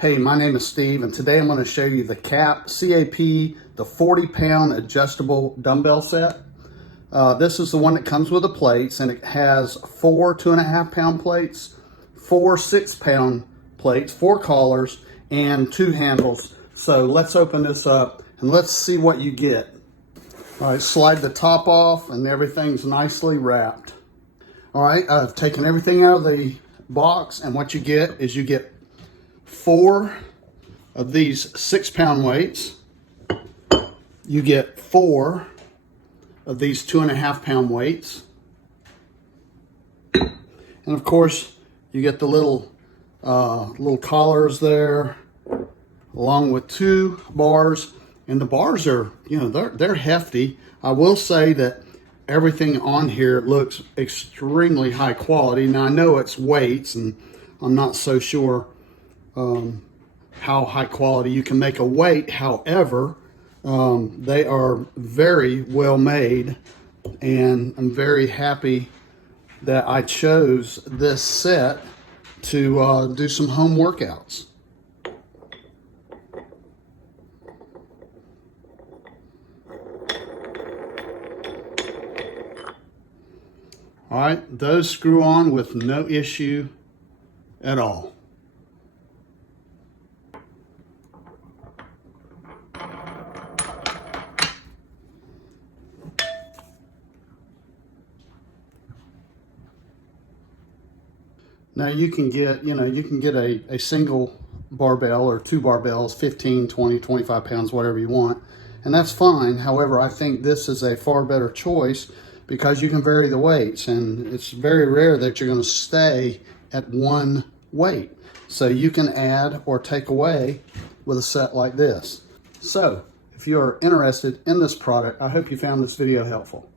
Hey, my name is Steve, and today I'm going to show you the CAP, the 40-pound adjustable dumbbell set. This is the one that comes with the plates, and it has 4 2.5-pound plates, 4 6-pound plates, 4 collars, and 2 handles. So let's open this up and let's see what you get. All right, slide the top off and everything's nicely wrapped. All right, I've taken everything out of the box, and what you get is you get 4 of these 6-pound weights. You get 4 of these 2.5-pound weights. And of course, you get the little collars there, along with 2 bars. And the bars are, they're hefty. I will say that everything on here looks extremely high quality. Now I know it's weights, and I'm not so sure how high quality you can make a weight. However, they are very well made, and I'm very happy that I chose this set to do some home workouts. All right, those screw on with no issue at all. Now you can get, a single barbell or 2 barbells, 15, 20, 25 pounds, whatever you want, and that's fine. However, I think this is a far better choice because you can vary the weights, and it's very rare that you're going to stay at one weight. So you can add or take away with a set like this. So if you're interested in this product, I hope you found this video helpful.